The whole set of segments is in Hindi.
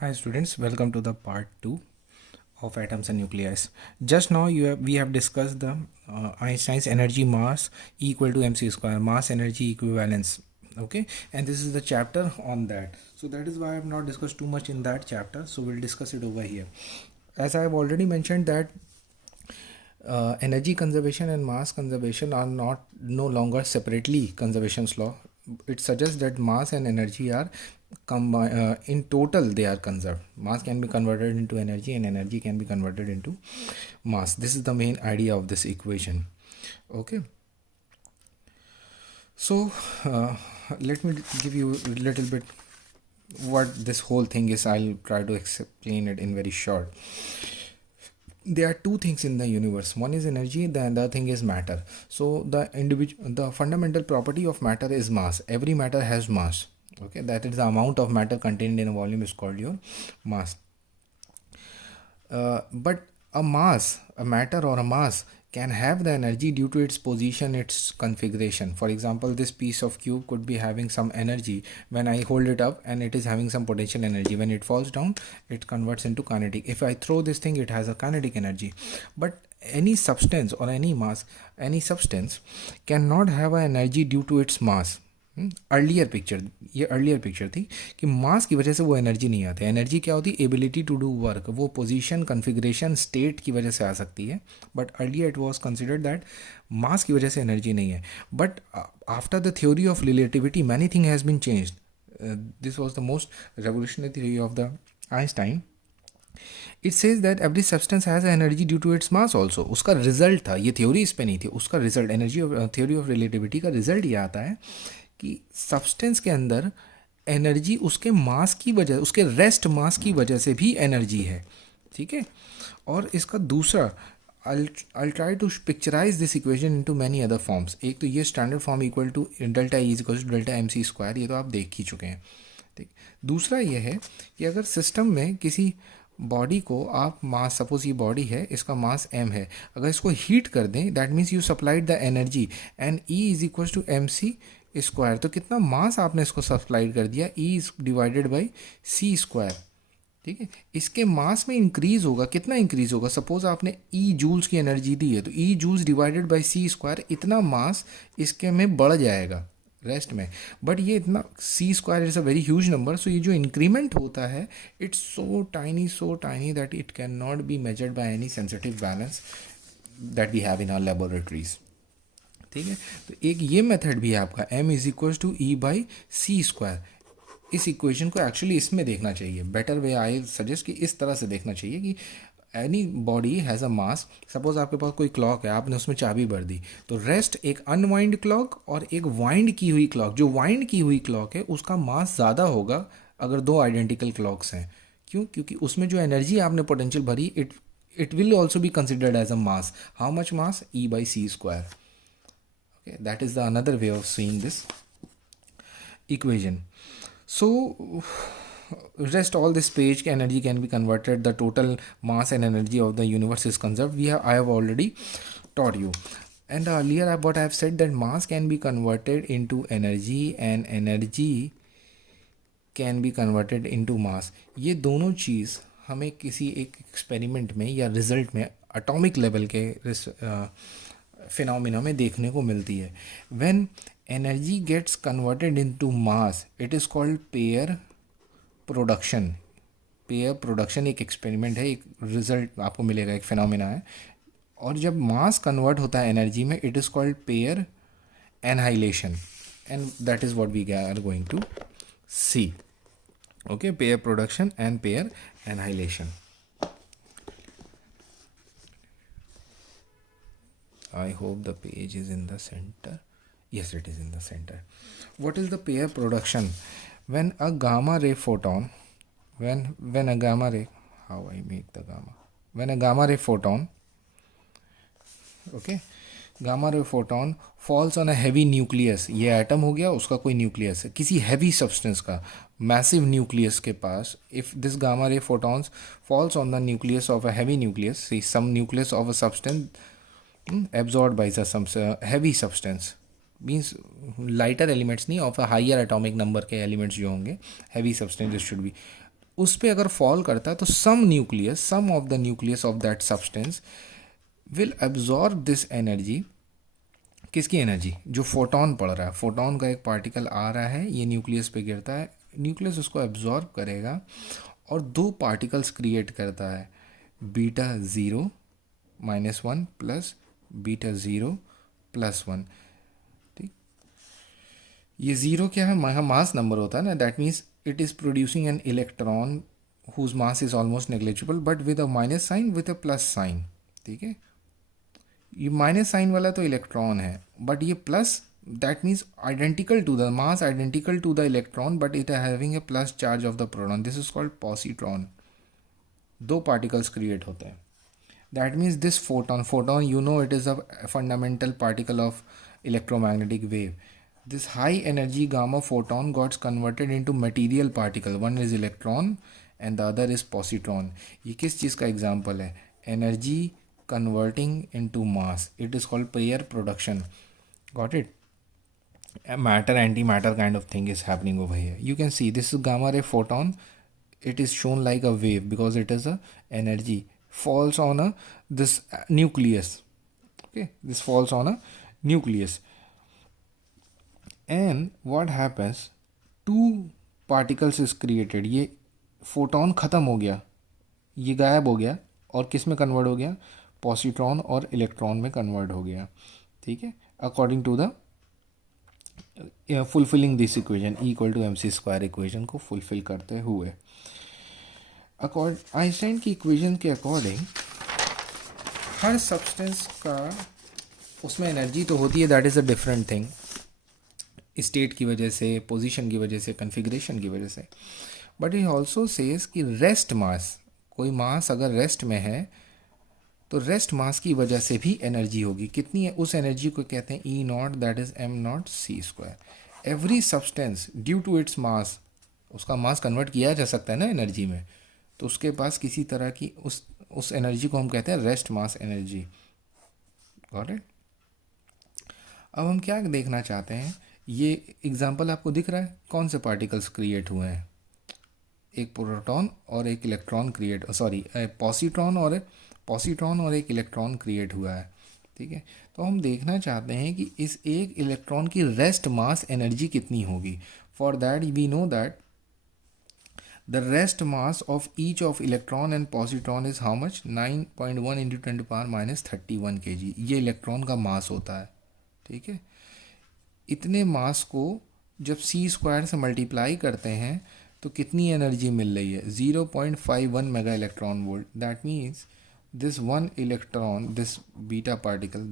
Hi students, welcome to the part 2 of atoms and nuclei. Just now we have discussed the Einstein's energy mass equal to mc square, mass energy equivalence. Okay, and this is the chapter on that. So that is why I have not discussed too much in that chapter. So we'll discuss it over here. As I have already mentioned that energy conservation and mass conservation are not no longer separately conservation's law. It suggests that mass and energy are in total they are conserved. Mass can be converted into energy and energy can be converted into mass. This is the main idea of this equation. Okay, so let me give you a little bit what this whole thing is. I'll try to explain it in very short. There are two things in the universe. One is energy, the other thing is matter. So the fundamental property of matter is mass. Every matter has mass. Okay, that is the amount of matter contained in a volume is called your mass. But a matter or a mass can have the energy due to its position, its configuration. For example, this piece of cube could be having some energy when I hold it up, and it is having some potential energy. When it falls down, it converts into kinetic. If I throw this thing, it has a kinetic energy. But any substance or any mass, any substance cannot have an energy due to its mass. Earlier picture, ये अर्लियर पिक्चर थी कि मास की वजह से वो एनर्जी नहीं आती. एनर्जी क्या होती है? Ability to do work. वो पोजीशन, कन्फिग्रेशन, स्टेट की वजह से आ सकती है. But earlier it was considered that mass की वजह से एनर्जी नहीं है. But after the theory of relativity many thing has been changed. This was the most revolutionary theory of the Einstein. It says that every substance has energy due to its mass also. उसका रिजल्ट था, ये थ्योरी इस पर नहीं थी, उसका result energy theory of relativity का रिजल्ट ये आता है कि सब्सटेंस के अंदर एनर्जी उसके मास की वजह, उसके रेस्ट मास की वजह से भी एनर्जी है. ठीक है. और इसका दूसरा, I'll try to picturize this equation into many other forms. एक तो ये standard form equal to delta E is equal to delta M C square, ये तो आप देख ही चुके हैं. ठीक. दूसरा ये है कि अगर सिस्टम में किसी बॉडी को आप मास, सपोज ये बॉडी है, इसका मास m है, अगर इसको हीट कर दें, that means you supplied the energy and E is equal to M C square. तो कितना मास आपने इसको सप्लाई कर दिया? E is divided by C square. ठीक है. इसके मास में इंक्रीज होगा. कितना इंक्रीज होगा? सपोज आपने E जूल्स की एनर्जी दी है, तो E joules divided by C square, इतना मास इसके में बढ़ जाएगा रेस्ट में. बट ये इतना c square is a very huge number. So ये जो इंक्रीमेंट होता है, it's so tiny that it can not be measured by any sensitive balance that we have in our laboratories. ठीक है. तो एक ये मेथड भी है आपका, m is equal to E by C square. इस इक्वेशन को एक्चुअली इसमें देखना चाहिए. बेटर वे आई सजेस्ट कि इस तरह से देखना चाहिए कि any body has a mass. Suppose आपके पास कोई क्लॉक है, आपने उसमें चाबी भर दी, तो रेस्ट एक अनवाइंड क्लॉक और एक वाइंड की हुई क्लॉक. जो वाइंड की हुई क्लॉक है उसका मास ज़्यादा होगा अगर दो आइडेंटिकल क्लॉक्स हैं. क्यों? क्योंकि उसमें जो एनर्जी आपने पोटेंशियल भरी, it will also be considered as a mass. How much mass? E by C square. Okay, that is the another way of seeing this equation. So rest all this page, energy can be converted, the total mass and energy of the universe is conserved. I have already taught you. And earlier what I have said, that mass can be converted into energy and energy can be converted into mass. ये दोनों चीज़ हमें किसी एक एक्सपेरिमेंट में या रिजल्ट में एटॉमिक लेवल के फिनोमिना में देखने को मिलती है. When energy gets converted into mass, it is called pair production. Pair production एक एक्सपेरिमेंट है, एक रिजल्ट आपको मिलेगा, एक फिनोमिना है. और जब मास कन्वर्ट होता है एनर्जी में, it is called pair annihilation, and that is what we are going to see. Okay, pair production and pair annihilation. I hope the page is in the center. Yes, it is in the center. What is the pair production? When a gamma ray photon, when a gamma ray, how I make the gamma? When a gamma ray photon, okay, gamma ray photon falls on a heavy nucleus. ये एटम हो गया, उसका कोई न्यूक्लियस है, किसी हैवी सब्सटेंस का मैसिव न्यूक्लियस के पास. If this gamma ray photons falls on the nucleus of a heavy nucleus, say some nucleus of a substance absorbed by some heavy substance, means lighter elements नहीं, of a higher atomic number के elements जो होंगे, heavy substances should be, उस पे अगर फॉल करता है तो some of the nucleus of that substance will absorb this energy. किसकी एनर्जी? जो फोटोन पड़ रहा है, फोटोन का एक पार्टिकल आ रहा है, ये न्यूक्लियस पे गिरता है, न्यूक्लियस उसको एब्जॉर्ब करेगा और दो पार्टिकल्स क्रिएट करता है, beta zero minus one plus beta zero plus one. ठीक, ये ज़ीरो क्या है? मास नंबर होता है ना, that means it is producing an electron whose mass is almost negligible but with a minus sign with a plus sign. ठीक है, ये माइनस साइन वाला तो इलेक्ट्रॉन है, बट ये plus, that means identical to the mass, identical to the electron, but it having a plus charge of the proton, this is called positron. दो पार्टिकल्स क्रिएट होते हैं। That means this photon you know it is a fundamental particle of electromagnetic wave. This high energy gamma photon got converted into material particle. One is electron and the other is positron. ये किस चीज़ का एग्जाम्पल है? Energy converting into mass. It is called pair production. Got it? A matter antimatter kind of thing is happening over here. You can see this is gamma ray photon. It is shown like a wave because it is a energy falls on a this nucleus. Okay, this falls on a nucleus. And what happens? Two particles is created. ये फोटोन ख़त्म हो गया, ये गायब हो गया और किस में कन्वर्ट हो गया? पॉसिट्रॉन और इलेक्ट्रॉन में कन्वर्ट हो गया। ठीक है, according to the fulfilling this equation, E equal to mc² equation को फुलफिल करते हुए, आइंस्टाइन की इक्वेशन के अकॉर्डिंग हर सब्सटेंस का उसमें एनर्जी तो होती है, that is a different thing, state की वजह से, पोजीशन की वजह से, कन्फिग्रेशन की वजह से, बट इट ऑल्सो सेज कि रेस्ट मास, कोई मास अगर रेस्ट में है तो रेस्ट मास की वजह से भी एनर्जी होगी। कितनी है? उस एनर्जी को कहते हैं E nought, that is m0c²। Every substance due to its mass, उसका मास कन्वर्ट किया जा सकता है ना एनर्जी में, तो उसके पास किसी तरह की उस एनर्जी को हम कहते हैं rest mass energy. Got it? अब हम क्या देखना चाहते हैं, ये एग्जाम्पल आपको दिख रहा है, कौन से पार्टिकल्स क्रिएट हुए हैं? एक प्रोटॉन और एक इलेक्ट्रॉन क्रिएट, सॉरी पॉसिट्रॉन और एक इलेक्ट्रॉन क्रिएट हुआ है। ठीक है, तो हम देखना चाहते हैं कि इस एक इलेक्ट्रॉन की रेस्ट मास एनर्जी कितनी होगी। For that we know that the rest mass of each of electron and positron is how much? 9.1 into 10⁻31 kg, ये इलेक्ट्रॉन का मास होता है। ठीक है, इतने मास को जब c² से मल्टीप्लाई करते हैं तो कितनी एनर्जी मिल रही है? 0.51 mega electron volt. That means this one electron, this beta particle,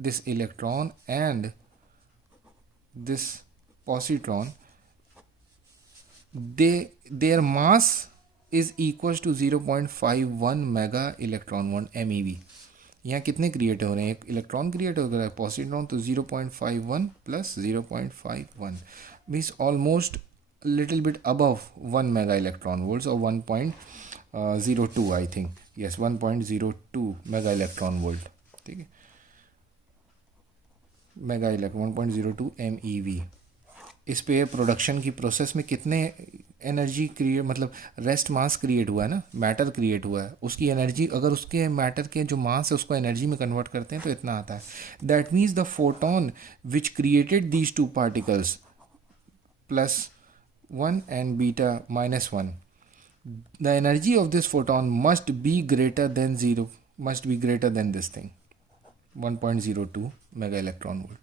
this electron and this positron, their mass is equals to 0.51 mega electron volt, MeV। यहाँ कितने क्रिएट हो रहे हैं? एक इलेक्ट्रॉन क्रिएट हो रहा है पॉसिट्रॉन, तो 0.51 plus 0.51 means almost little bit above 1 mega electron volts और 1.02 I think, yes 1.02 mega electron volt. ठीक है, मेगा इलेक्ट्रॉन 1.02 MeV। इस पे प्रोडक्शन की प्रोसेस में कितने एनर्जी क्रिएट, मतलब रेस्ट मास क्रिएट हुआ है ना, मैटर क्रिएट हुआ है, उसकी एनर्जी अगर उसके मैटर के जो मास है उसको एनर्जी में कन्वर्ट करते हैं तो इतना आता है। That means the photon which created these two particles +1 and beta -1, the energy of this photon must be greater than this thing, 1.02 mega electron volt.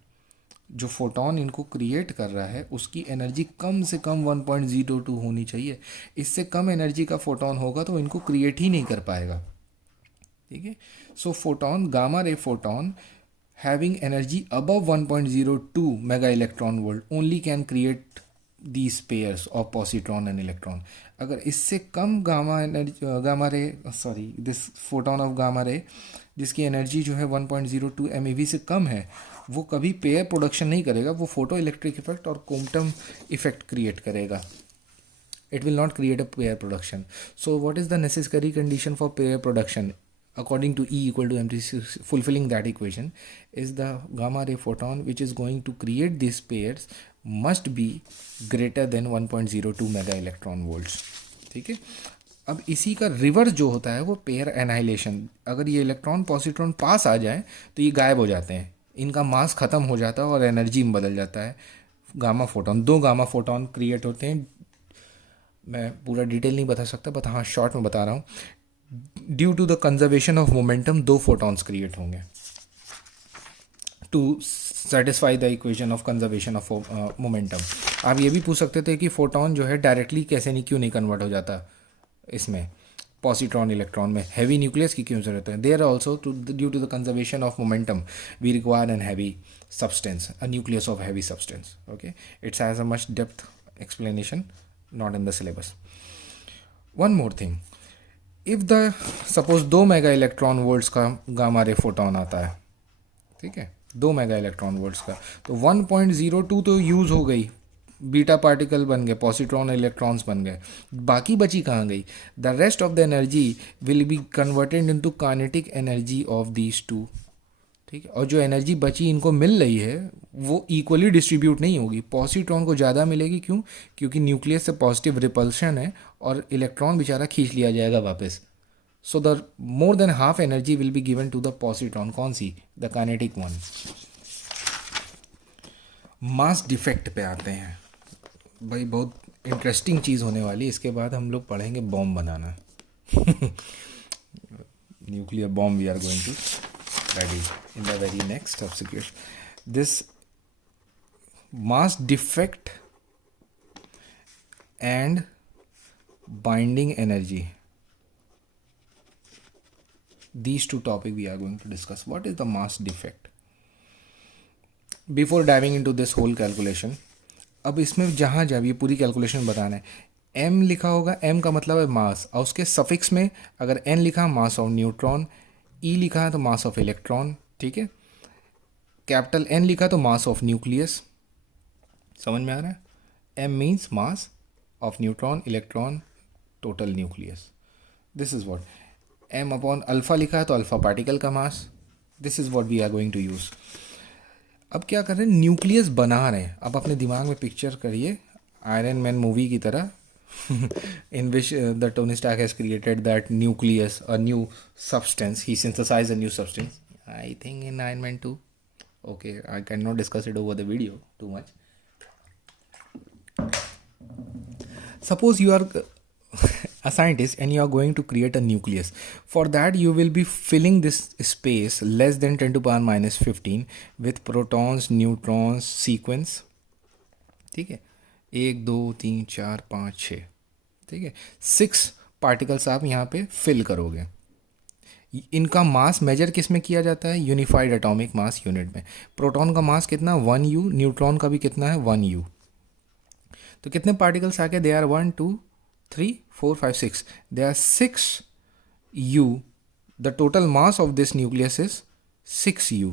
जो फोटोन इनको क्रिएट कर रहा है उसकी एनर्जी कम से कम 1.02 होनी चाहिए। इससे कम एनर्जी का फोटोन होगा तो इनको क्रिएट ही नहीं कर पाएगा। ठीक है, so photon, gamma ray photon having energy above 1.02 mega electron volt only can create these pairs of positron and electron। अगर इससे कम this photon of gamma ray जिसकी एनर्जी जो है 1.02 MeV से कम है, वो कभी पेयर प्रोडक्शन नहीं करेगा, वो फोटो इलेक्ट्रिक इफेक्ट और क्वांटम इफेक्ट क्रिएट करेगा। It will not create a pair production. So what is the necessary condition for pair production? according to E equal to mc, fulfilling that equation, is the gamma ray photon which is going to create these pairs must be greater than 1.02 mega electron volts. ठीक है. अब इसी का रिवर्स जो होता है वो पेयर एनाइलेशन. अगर ये इलेक्ट्रॉन पॉजिट्रॉन पास आ जाए तो ये गायब हो जाते हैं, इनका मास ख़त्म हो जाता है और एनर्जी में बदल जाता है. Gamma photon, 2 gamma photon create होते हैं. मैं पूरा डिटेल नहीं बता सकता, बट हाँ शॉर्ट में बता रहा हूँ. Due to the conservation of momentum 2 photons create होंगे to satisfy the equation of conservation of momentum. आप ये भी पूछ सकते थे कि फोटोन जो है डायरेक्टली कैसे नहीं, क्यों नहीं कन्वर्ट हो जाता इसमें पॉजिट्रॉन इलेक्ट्रॉन में, हैवी न्यूक्लियस की क्यों जरूरत है. There also due to the conservation of momentum we require an heavy substance, a nucleus of heavy substance. Okay, it has a much depth explanation, not in the syllabus. One more thing, if the suppose 2 mega electron volts का गामा रे फोटोन आता है, ठीक है, 2 मेगा इलेक्ट्रॉन वोल्ट्स का, तो 1.02 तो यूज़ हो गई, बीटा पार्टिकल बन गए, पॉजिट्रॉन इलेक्ट्रॉन्स बन गए, बाकी बची कहाँ गई. The rest of the energy will be converted into kinetic energy of these two. ठीक है. और जो एनर्जी बची इनको मिल रही है वो इक्वली डिस्ट्रीब्यूट नहीं होगी. पॉजिट्रॉन को ज़्यादा मिलेगी, क्यों? क्योंकि न्यूक्लियस से पॉजिटिव रिपल्शन है और इलेक्ट्रॉन बेचारा खींच लिया जाएगा वापस. So the more than half energy will be given to the positron. कौन सी? The kinetic one. Mass defect पे आते हैं भाई, बहुत इंटरेस्टिंग चीज़ होने वाली. इसके बाद हम लोग पढ़ेंगे बॉम्ब बनाना. Nuclear bomb we are going to study in the very next subsequent. This mass defect and binding energy, these two topics we are going to discuss. What is the mass defect? Before diving into this whole calculation, अब इसमें जहाँ जब ये पूरी कैलकुलेशन बताना है, m लिखा होगा, m का मतलब है मास, और उसके सफिक्स में अगर n लिखा मास ऑफ न्यूट्रॉन, ई लिखा है तो मास ऑफ इलेक्ट्रॉन. ठीक है. कैपिटल एन लिखा तो मास ऑफ न्यूक्लियस. समझ में आ रहा है? M means mass of neutron, electron, total nucleus. This is what. M upon alpha लिखा है तो अल्फा पार्टिकल का mass. This is what we are going to use. अब क्या कर रहे हैं? न्यूक्लियस बना रहे हैं. अब अपने दिमाग में पिक्चर करिए आयरन मैन मूवी की तरह, in which the Tony Stark has created that nucleus, a new substance. He synthesized a new substance. I think in Iron Man 2. Okay, I cannot discuss it over the video too much. Suppose you are a scientist and you are going to create a nucleus. For that you will be filling this space less than 10 to the power minus 15 with protons, neutrons sequence. ठीक है. 1 2 3 4 5 6. ठीक है. 6 पार्टिकल्स आप यहाँ पे फिल करोगे. इनका मास मेजर किस में किया जाता है? यूनिफाइड एटॉमिक मास यूनिट में. प्रोटॉन का मास कितना? 1U. न्यूट्रॉन का भी कितना है? 1U. तो कितने पार्टिकल्स आके? They are 1 2 3 4 5 6. They are 6U. The total mass of this nucleus is 6U.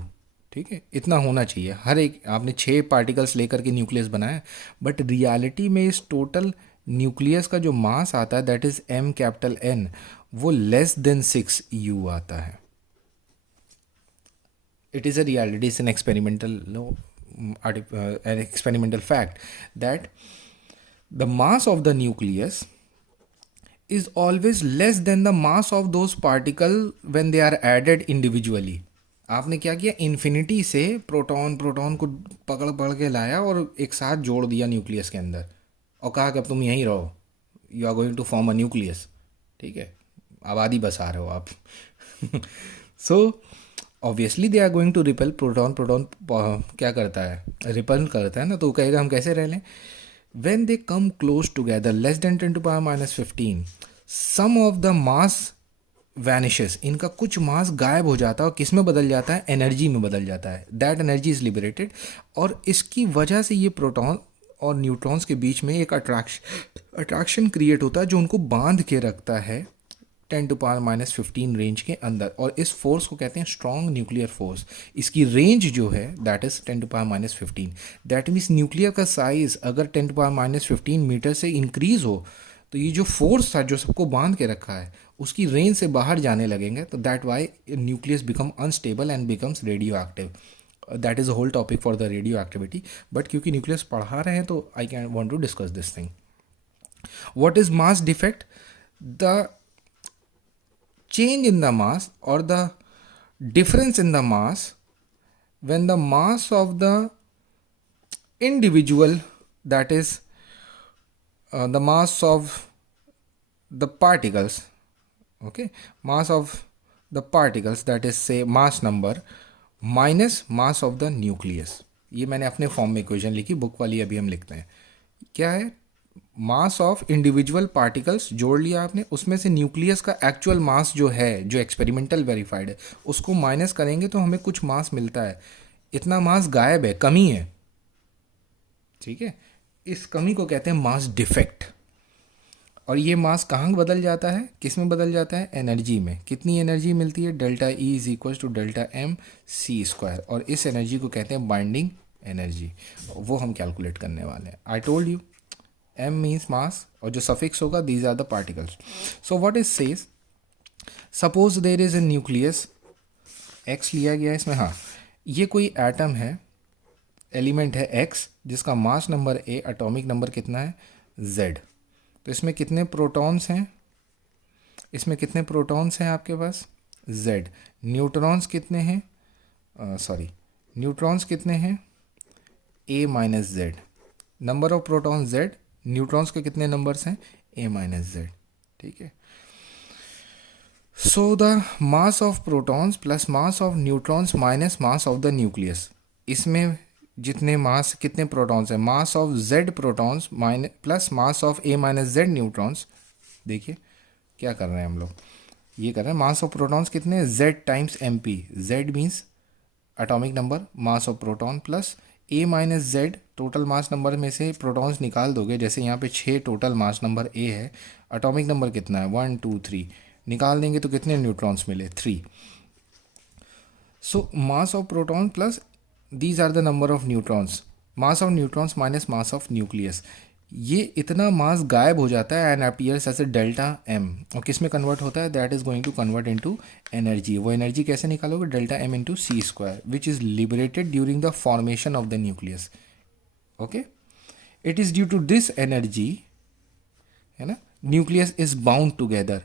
ठीक है. इतना होना चाहिए. हर एक आपने 6 पार्टिकल्स लेकर के न्यूक्लियस बनाया, बट रियलिटी में इस टोटल न्यूक्लियस का जो मास आता है that is m capital N, वो लेस देन 6U आता है. It is a reality, is an experimental experimental fact that the mass of the nucleus is always less than the mass of those particle when they are added individually. आपने क्या किया? इन्फिनिटी से प्रोटॉन को पकड़ पकड़ के लाया और एक साथ जोड़ दिया न्यूक्लियस के अंदर और कहा कि अब तुम यहीं रहो, you are going to form a nucleus. ठीक है. आबादी बसा रहे हो आप. So obviously they are going to repel. Proton क्या करता है? रिपेल करता है ना. तो कहेगा हम कैसे रह लें? when they come close together less than 10 to the power minus 15, some of the mass vanishes. इनका कुछ मास गायब हो जाता है और किस में बदल जाता है? एनर्जी में बदल जाता है. That energy is liberated. और इसकी वजह से ये प्रोटॉन और न्यूट्रॉन्स के बीच में एक अट्रैक्शन क्रिएट होता है जो उनको बांध के रखता है 10 to the power minus 15 range के अंदर. और इस फोर्स को कहते हैं स्ट्रॉन्ग न्यूक्लियर फोर्स. इसकी रेंज जो है that is 10 to the power minus 15. That means nuclear का साइज अगर 10 to the power minus 15 metre से इंक्रीज हो तो ये जो फोर्स था जो सबको बांध के रखा है उसकी रेंज से बाहर जाने लगेंगे, तो that why nucleus become unstable and becomes radioactive. That is a whole topic for the radioactivity. But क्योंकि न्यूक्लियस पढ़ा रहे हैं तो I can want to discuss this thing. What is mass defect? The change in the mass or the difference in the mass when the mass of the individual, that is the mass of the particles, okay, mass of the particles, that is say mass number minus mass of the nucleus. ये मैंने अपने फॉर्म में इक्वेशन लिखी, बुक वाली अभी हम लिखते हैं. क्या है? मास ऑफ इंडिविजुअल पार्टिकल्स जोड़ लिया आपने, उसमें से न्यूक्लियस का एक्चुअल मास जो है, जो एक्सपेरिमेंटल वेरीफाइड है, उसको माइनस करेंगे तो हमें कुछ मास मिलता है. इतना मास गायब है, कमी है. ठीक है, इस कमी को कहते हैं मास डिफेक्ट. और ये मास कहाँ बदल जाता है, किस में बदल जाता है? एनर्जी में. कितनी एनर्जी मिलती है? Delta E is equal to delta M C square. और इस एनर्जी को कहते हैं बाइंडिंग एनर्जी. वो हम कैलकुलेट करने वाले हैं. I told you m means mass और जो suffix होगा these are the particles. So what it says, suppose there is a nucleus, x लिया गया इसमें. हाँ, ये कोई एटम है, एलिमेंट है x, जिसका mass number a, atomic number कितना है? z. तो इसमें कितने प्रोटॉन्स हैं? इसमें कितने प्रोटॉन्स हैं आपके पास? z. न्यूट्रॉन्स कितने हैं? न्यूट्रॉन्स कितने हैं? a minus z. Number of protons z, neutrons के कितने नंबर्स हैं? a minus z. ठीक है. So the mass of protons plus mass of neutrons minus mass of the nucleus. इसमें जितने मास, कितने प्रोटॉन्स हैं? मास of z protons minus plus mass of a minus z neutrons. देखिए क्या कर रहे हैं हम लोग, ये कर रहे हैं मास ऑफ प्रोटॉन्स कितने हैं? z times mp. z means atomic number, mass of proton, plus a minus Z. Total mass number में से प्रोटॉन्स निकाल दोगे, जैसे यहाँ पे 6 टोटल मास नंबर a है, एटॉमिक नंबर कितना है? 1 2 3. निकाल देंगे तो कितने न्यूट्रॉन्स मिले? 3. So mass of proton plus these are the number of neutrons, mass of neutrons minus mass of nucleus. ये इतना मास गायब हो जाता है and appears as a delta M. और किस में कन्वर्ट होता है? That is going to convert into energy. वो एनर्जी कैसे निकालोगे? Delta M into C square, which is liberated during the formation of the nucleus. Okay, it is due to this energy, है ना, न्यूक्लियस इज बाउंड टुगेदर.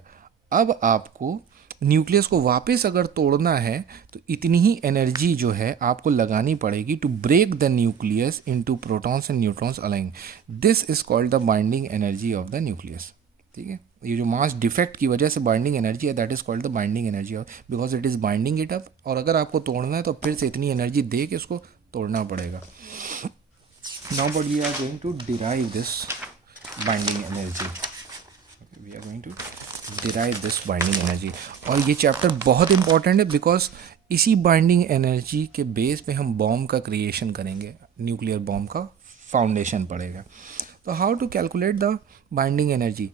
अब आपको न्यूक्लियस को वापस अगर तोड़ना है तो इतनी ही एनर्जी जो है आपको लगानी पड़ेगी to break the nucleus into protons and neutrons aligning. This is called the binding energy of the nucleus. ठीक है, ये जो मास डिफेक्ट की वजह से बाइंडिंग एनर्जी है, that is called the binding energy of, because it is binding it up. और अगर आपको तोड़ना है तो फिर से इतनी एनर्जी दे के उसको तोड़ना पड़ेगा. Now but we are going to derive this binding energy. We are going to derive this binding energy. और ये चैप्टर बहुत इंपॉर्टेंट है बिकॉज इसी बाइंडिंग एनर्जी के बेस पे हम बॉम्ब का क्रिएशन करेंगे, न्यूक्लियर बॉम्ब का फाउंडेशन पड़ेगा. तो how to calculate the binding energy?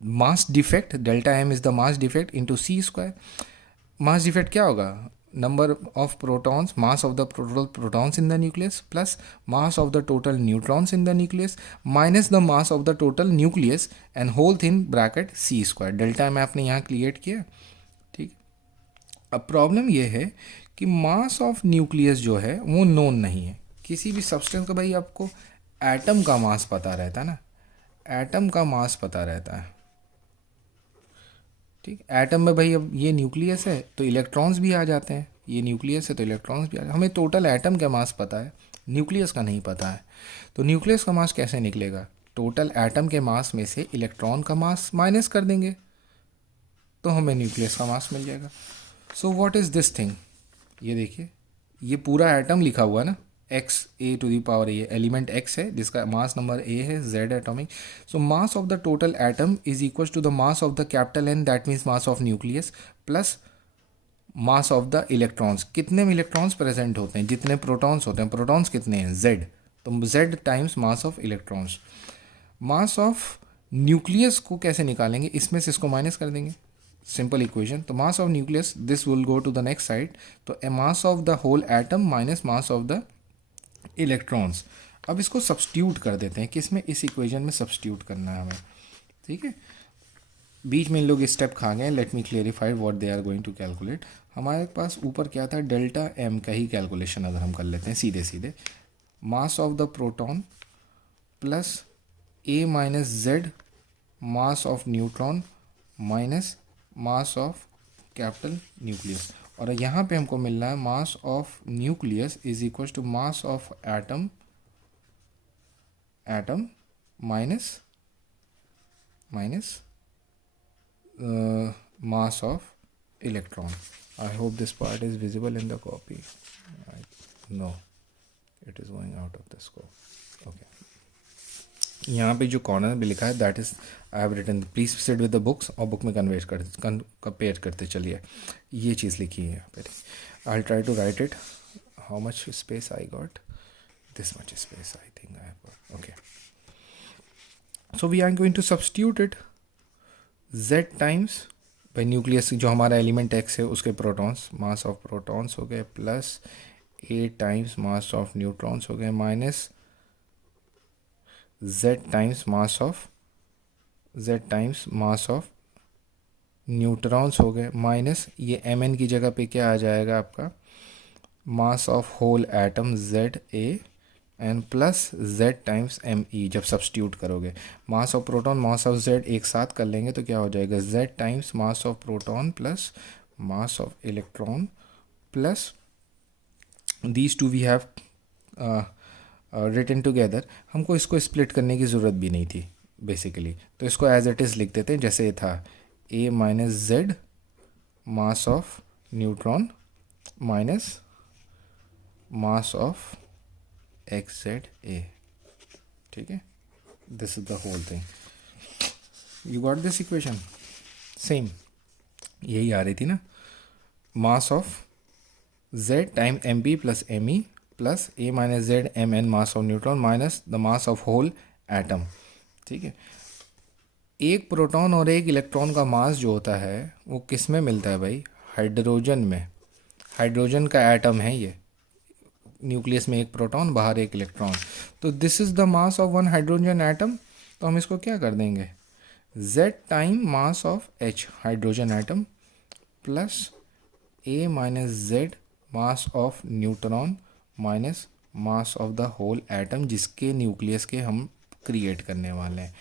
Mass defect, delta M is the mass defect into C square. Mass defect क्या होगा? Number of protons, mass of the total protons in the nucleus plus mass of the total neutrons in the nucleus minus the mass of the total nucleus and whole thin bracket C square. Delta में आपने यहाँ क्रिएट किया. ठीक. अब प्रॉब्लम ये है कि मास ऑफ न्यूक्लियस जो है वो नोन नहीं है. किसी भी सब्सटेंस का, भाई आपको एटम का मास पता रहता है ना, एटम का मास पता रहता है. ठीक, एटम में भाई अब ये न्यूक्लियस है तो इलेक्ट्रॉन्स भी आ जाते हैं, ये न्यूक्लियस है तो इलेक्ट्रॉन्स भी आ जाते हैं. हमें टोटल एटम का मास पता है, न्यूक्लियस का नहीं पता है. तो न्यूक्लियस का मास कैसे निकलेगा? टोटल एटम के मास में से इलेक्ट्रॉन का मास माइनस कर देंगे तो हमें न्यूक्लियस का मास मिल जाएगा. So what is this thing? ये देखिए, ये पूरा एटम लिखा हुआ है ना, x a to the power a, element x है जिसका मास नंबर a है, z atomic. So mass of the total atom is equal to the mass of the capital N, that means mass of nucleus, plus mass of the electrons. कितने इलेक्ट्रॉन्स प्रेजेंट होते हैं? जितने प्रोटॉन्स होते हैं. प्रोटॉन्स कितने हैं? z. तो z times mass of electrons. Mass of nucleus को कैसे निकालेंगे? इसमें से इसको माइनस कर देंगे, सिंपल इक्वेशन. तो mass of nucleus, this will go to the next side. तो mass of the whole atom minus mass of the electrons. अब इसको सब्स्टिट्यूट कर देते हैं, किसमें? इस इक्वेशन में सब्स्टिट्यूट करना है हमें. ठीक है, बीच में इन लोग स्टेप खा गए. Let me clarify what they are going to calculate. हमारे पास ऊपर क्या था, डेल्टा एम का ही कैलकुलेशन अगर हम कर लेते हैं सीधे सीधे. Mass of the proton plus A minus Z mass of neutron minus mass of capital nucleus. और यहाँ पे हमको मिल रहा है mass of nucleus is equal to mass of atom minus mass of electron. I hope this part is visible in the copy. No, it is going out of the scope. Okay. यहाँ पे जो कॉर्नर भी लिखा है that is I have written please sit with the books, और बुक में कंपेयर करते चलिए. ये चीज़ लिखी है यहाँ पे. I try to write it. How much space I got, this much space I think I have got. Okay, so we are going to substitute it z times भाई न्यूक्लियस जो हमारा एलिमेंट x है उसके प्रोटॉन्स, मास ऑफ प्रोटॉन्स हो गए, plus a times mass of neutrons हो गए, minus z times mass of neutrons हो गए, माइनस ये mn की जगह पे क्या आ जाएगा आपका, mass of whole atom z a and plus z times M E. जब सब्स्टिट्यूट करोगे mass of proton mass of z एक साथ कर लेंगे तो क्या हो जाएगा, z times mass of proton plus mass of electron plus these two we have written together. हमको इसको स्प्लिट करने की ज़रूरत भी नहीं थी बेसिकली, तो इसको एज इट इज़ लिख देते हैं जैसे ये था, a minus z mass of neutron minus mass of X Z A. ठीक है, this is the whole thing. You got this equation. Same यही आ रही थी ना, mass of z time M P plus M E plus A minus Z M N mass of neutron minus the mass of whole atom. ठीक है, एक प्रोटॉन और एक इलेक्ट्रॉन का मास जो होता है वो किस में मिलता है भाई, हाइड्रोजन में. हाइड्रोजन का एटम है ये, न्यूक्लियस में एक प्रोटॉन बाहर एक इलेक्ट्रॉन. तो this is the mass of one hydrogen atom. तो हम इसको क्या कर देंगे, z time mass of h hydrogen atom plus a minus Z mass of neutron minus mass of the whole atom जिसके न्यूक्लियस के हम क्रिएट करने वाले हैं,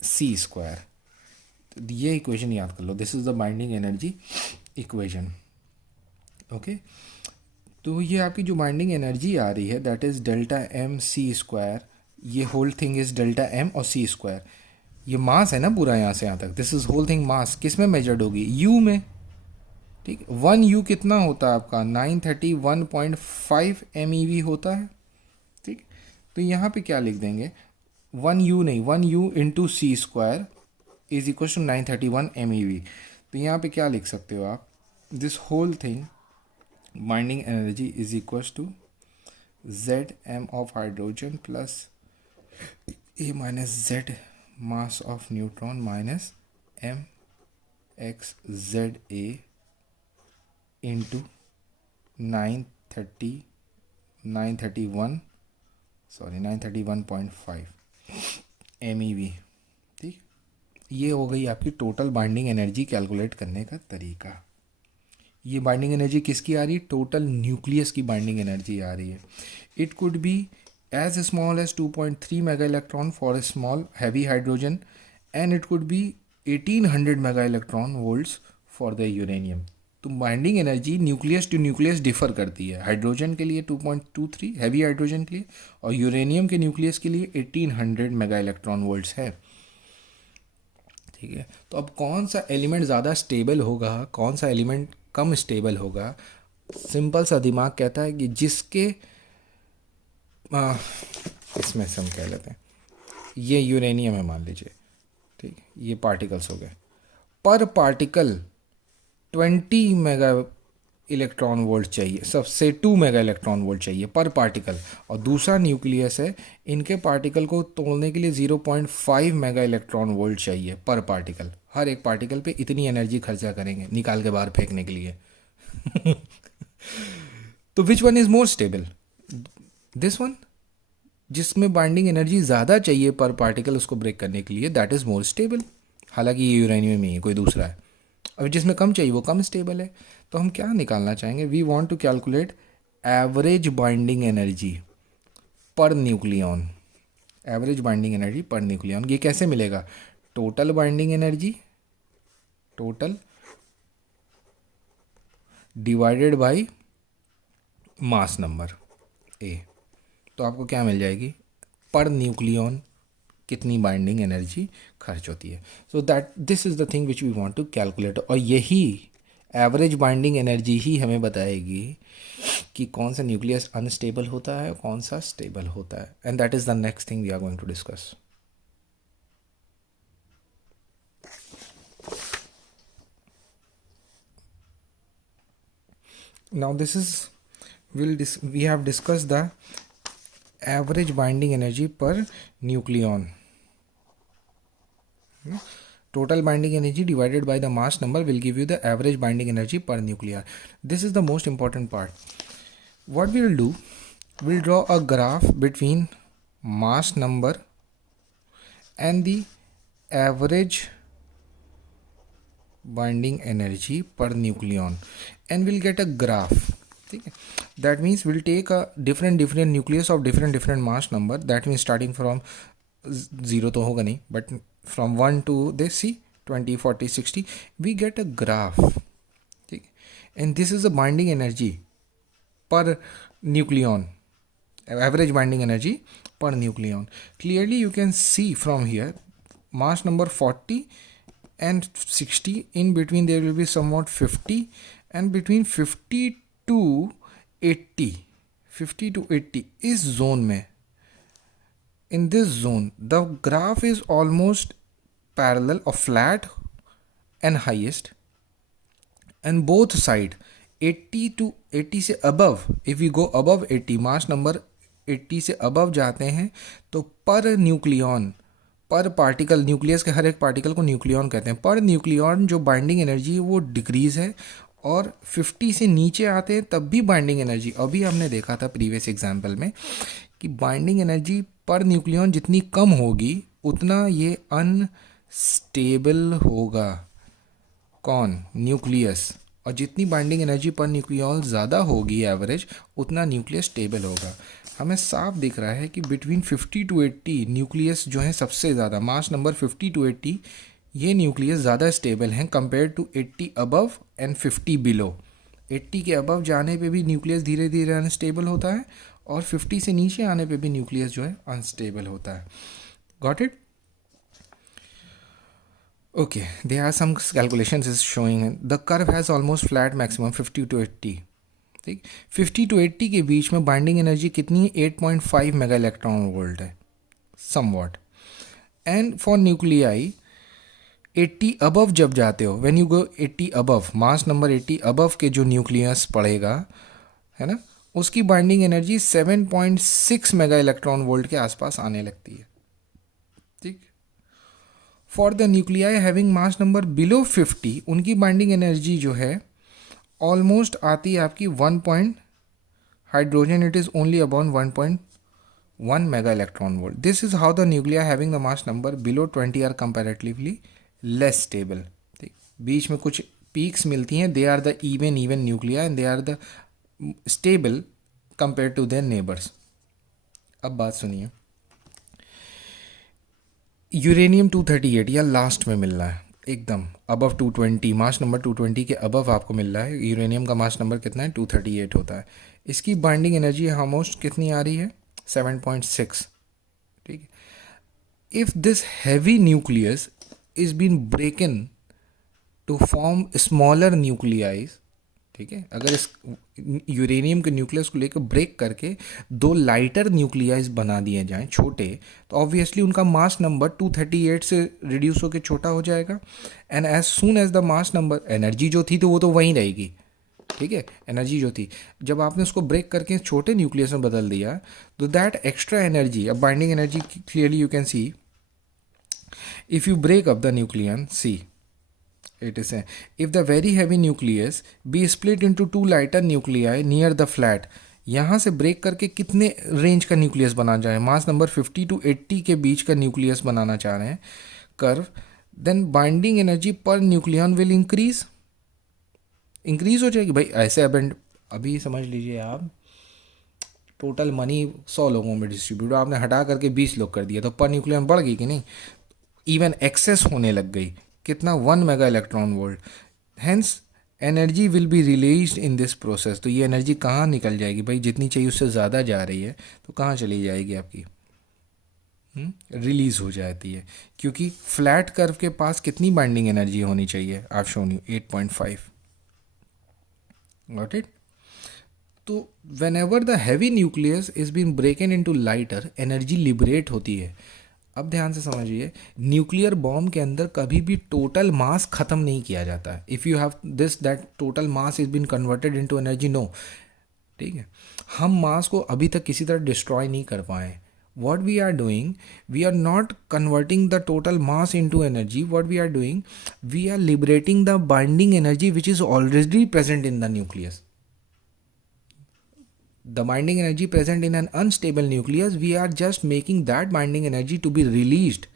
c स्क्वायर. ये इक्वेशन याद कर लो, this is the binding energy equation. Okay, तो ये आपकी जो बाइंडिंग एनर्जी आ रही है that is delta M C square. ये whole thing is delta M और सी स्क्वायर. ये मास है ना पूरा यहाँ से यहाँ तक, दिस इज़ होल थिंग मास. किस में मेजर्ड होगी, यू में. ठीक, 1 यू कितना होता है आपका, 931.5 MeV होता है. ठीक, तो यहाँ पे क्या लिख देंगे, 1 यू नहीं, 1 U into C square is equal to 931 MeV. तो यहाँ पे क्या लिख सकते हो आप, this whole thing binding energy is equals to Zm of hydrogen plus A minus Z mass of neutron minus mxza into 931.5 MeV. ठीक, ये हो गई आपकी टोटल बाइंडिंग एनर्जी कैलकुलेट करने का तरीका. ये बाइंडिंग एनर्जी किसकी आ रही है, टोटल न्यूक्लियस की बाइंडिंग एनर्जी आ रही है. It could be as small as 2.3 mega electron for a small heavy hydrogen and it could be 1800 mega electron volts for the uranium. तो binding energy nucleus to nucleus differ करती है. हाइड्रोजन के लिए 2.23 हैवी हाइड्रोजन के लिए, और यूरेनियम के न्यूक्लियस के लिए 1800 मेगा इलेक्ट्रॉन वोल्ट्स है. ठीक है, तो अब कौन सा एलिमेंट ज़्यादा स्टेबल होगा, कौन सा एलिमेंट कम स्टेबल होगा. सिंपल सा दिमाग कहता है कि जिसके इसमें से हम कह लेते हैं ये यूरेनियम है मान लीजिए. ठीक, ये पार्टिकल्स हो गए, पर पार्टिकल 20 मेगा इलेक्ट्रॉन वोल्ट चाहिए, सबसे 2 मेगा इलेक्ट्रॉन वोल्ट चाहिए पर पार्टिकल. और दूसरा न्यूक्लियस है, इनके पार्टिकल को तोड़ने के लिए 0.5 मेगा इलेक्ट्रॉन वोल्ट चाहिए पर पार्टिकल. हर एक पार्टिकल पे इतनी एनर्जी खर्चा करेंगे निकाल के बाहर फेंकने के लिए. तो which one is more stable, this one जिसमें बाइंडिंग एनर्जी ज़्यादा चाहिए पर पार्टिकल उसको ब्रेक करने के लिए, दैट इज़ मोर स्टेबल। हालांकि ये यूरेनियम ही है, कोई दूसरा है। अब जिसमें कम चाहिए वो कम स्टेबल है। तो हम क्या निकालना चाहेंगे, we want to calculate average binding energy per nucleon. Average binding energy per nucleon, ये कैसे मिलेगा, total binding energy, total divided by mass number A. तो आपको क्या मिल जाएगी, पर न्यूक्लियन कितनी बाइंडिंग एनर्जी खर्च होती है। So that this is the thing which we want to calculate. और यही एवरेज बाइंडिंग एनर्जी ही हमें बताएगी कि कौन सा न्यूक्लियस अनस्टेबल होता है, कौन सा स्टेबल होता है। And that is the next thing we are going to discuss. Now this is we have discussed the average binding energy per nucleon. Total binding energy divided by the mass number will give you the average binding energy per nuclear. This is the most important part. What we will do, we'll draw a graph between mass number and the average binding energy per nucleon, and we'll get a graph. ठीक है, that means we'll take a different nucleus of different mass number. That means starting from 0 तो होगा नहीं, but from 1 to this, see 20 40 60 we get a graph. ठीक है, and this is the binding energy per nucleon, average binding energy per nucleon. Clearly you can see from here mass number 40 and 60, in between there will be somewhat 50, and between 50 to 80, 50 to 80 इस zone में, in this zone the graph is almost parallel or flat and highest, and both side 80 to 80 से above, if we go above 80, mass number 80 से above जाते हैं तो पर न्यूक्लियन, पर पार्टिकल, न्यूक्लियस के हर एक पार्टिकल को न्यूक्लियन कहते हैं, पर न्यूक्लियन जो बाइंडिंग एनर्जी है वो डिक्रीज़ है। और 50 से नीचे आते हैं तब भी बाइंडिंग एनर्जी, अभी हमने देखा था प्रीवियस एग्जाम्पल में कि बाइंडिंग एनर्जी पर न्यूक्लियन जितनी कम होगी उतना ये अनस्टेबल होगा। कौन, न्यूक्लियस। और जितनी बाइंडिंग एनर्जी पर न्यूक्लियन ज़्यादा होगी एवरेज, उतना न्यूक्लियस स्टेबल होगा। हमें साफ दिख रहा है कि बिटवीन 50 टू 80 न्यूक्लियस जो है सबसे ज़्यादा, मास नंबर 50 टू 80, ये न्यूक्लियस ज़्यादा स्टेबल हैं compare to 80 above and 50 below. 80 के अबव जाने पे भी न्यूक्लियस धीरे धीरे अनस्टेबल होता है, और 50 से नीचे आने पे भी न्यूक्लियस जो है अनस्टेबल होता है। Got it? Okay, there are some calculations is showing the curve has almost flat maximum 50 to 80। ठीक, 50 टू 80 के बीच में बाइंडिंग एनर्जी कितनी है, 8.5 मेगा इलेक्ट्रॉन वोल्ट है somewhat. And for nuclei 80 above जब जाते हो, when you go 80 above, mass number 80 above के जो न्यूक्लियस पड़ेगा, है ना, उसकी binding energy 7.6 mega electron volt के आसपास आने लगती है। ठीक, for the nuclei having mass number below 50, उनकी बाइंडिंग एनर्जी जो है ऑलमोस्ट आती है आपकी 1. Hydrogen it is only about 1.1 mega electron volt. This is how the nuclei having the mass number below 20 are comparatively less stable. ठीक, बीच में कुछ पीक्स मिलती हैं, they are the even nuclei and they are the stable compare to their neighbours. अब बात सुनिए, यूरेनियम 238 या लास्ट में मिल रहा है एकदम अबव 220, मास नंबर 220 के अबव आपको मिल रहा है। यूरेनियम का मास नंबर कितना है, 238 होता है। इसकी बाइंडिंग एनर्जी ऑलमोस्ट कितनी आ रही है, 7.6। ठीक है, if this heavy nucleus is been broken to form smaller nuclei, ठीक है, अगर इस यूरेनियम के न्यूक्लियस को लेकर ब्रेक करके दो लाइटर न्यूक्लियाइज बना दिए जाएं छोटे, तो ऑब्वियसली उनका मास नंबर 238 से रिड्यूस होकर छोटा हो जाएगा। And as soon as the mass number, energy जो थी तो वो तो वहीं रहेगी। ठीक है, एनर्जी जो थी, जब आपने उसको ब्रेक करके छोटे न्यूक्लियस में बदल दिया तो दैट एक्स्ट्रा एनर्जी, अब binding energy clearly you can see, if you break up the nucleon, see it is if the very heavy nucleus be split into two lighter nuclei near the flat, यहाँ से ब्रेक करके कितने रेंज का न्यूक्लियस बनाना चाह रहे हैं, मास नंबर 50 to 80 के बीच का न्यूक्लियस बनाना चाह रहे हैं curve, then binding energy per nucleon will increase हो जाएगी। भाई ऐसे अभी समझ लीजिए आप, टोटल मनी 100 लोगों में डिस्ट्रीब्यूट, आपने हटा करके 20 लोग कर दिया तो पर न्यूक्लियन बढ़ गई कि नहीं, इवन एक्सेस होने लग गई, कितना 1 mega electron volt, hence energy will be release in this process. तो ये एनर्जी कहाँ निकल जाएगी भाई, जितनी चाहिए उससे ज़्यादा जा रही है तो कहाँ चली जाएगी आपकी, रिलीज हो जाती है, क्योंकि फ्लैट कर्व के पास कितनी बाइंडिंग एनर्जी होनी चाहिए, I shown you 8.5, got it. तो whenever the heavy nucleus is been broken into lighter, energy liberate होती है। अब ध्यान से समझिए, न्यूक्लियर बॉम्ब के अंदर कभी भी टोटल मास ख़त्म नहीं किया जाता है। If you have this that total mass is been converted into energy, no, ठीक है। हम मास को अभी तक किसी तरह डिस्ट्रॉय नहीं कर पाए। what we are doing, we are not converting the total mass into energy. What we are doing, we are liberating the binding energy which is already present in the nucleus. The binding energy present in an unstable nucleus, we are just making that binding energy to be released,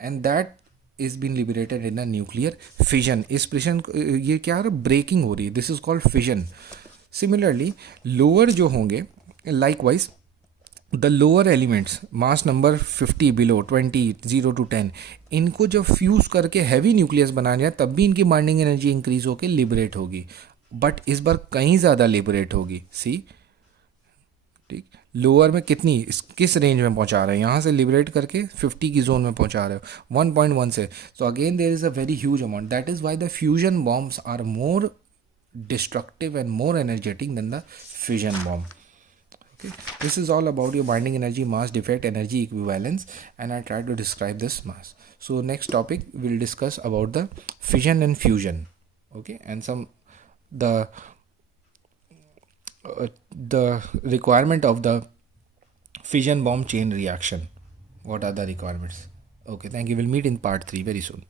and that is being liberated in a nuclear fission. इस fission ये क्या है, ब्रेकिंग हो रही है, this is called fission. Similarly lower जो होंगे, likewise the lower elements mass number 50 below 20 0 to 10, इनको जब फ्यूज़ करके हैवी न्यूक्लियस बनाया जाए तब भी इनकी बाइंडिंग एनर्जी इंक्रीज होकर लिबरेट होगी, बट इस बार कहीं ज़्यादा लिबरेट होगी। सी, ठीक, लोअर में कितनी, किस रेंज में पहुंचा रहे हैं, यहाँ से लिबरेट करके 50 की जोन में पहुंचा रहे हो 1.1 से। So again there is a very huge amount, that is why the fusion bombs are more destructive and more energetic than the fission bomb. Okay, this is all about your binding energy, mass, defect, energy equivalence, and I try to describe this mass. So next topic we'll discuss about the fission and fusion. Okay, and some the requirement of the fission bomb chain reaction. What are the requirements? Okay, thank you. We'll meet in part 3 very soon.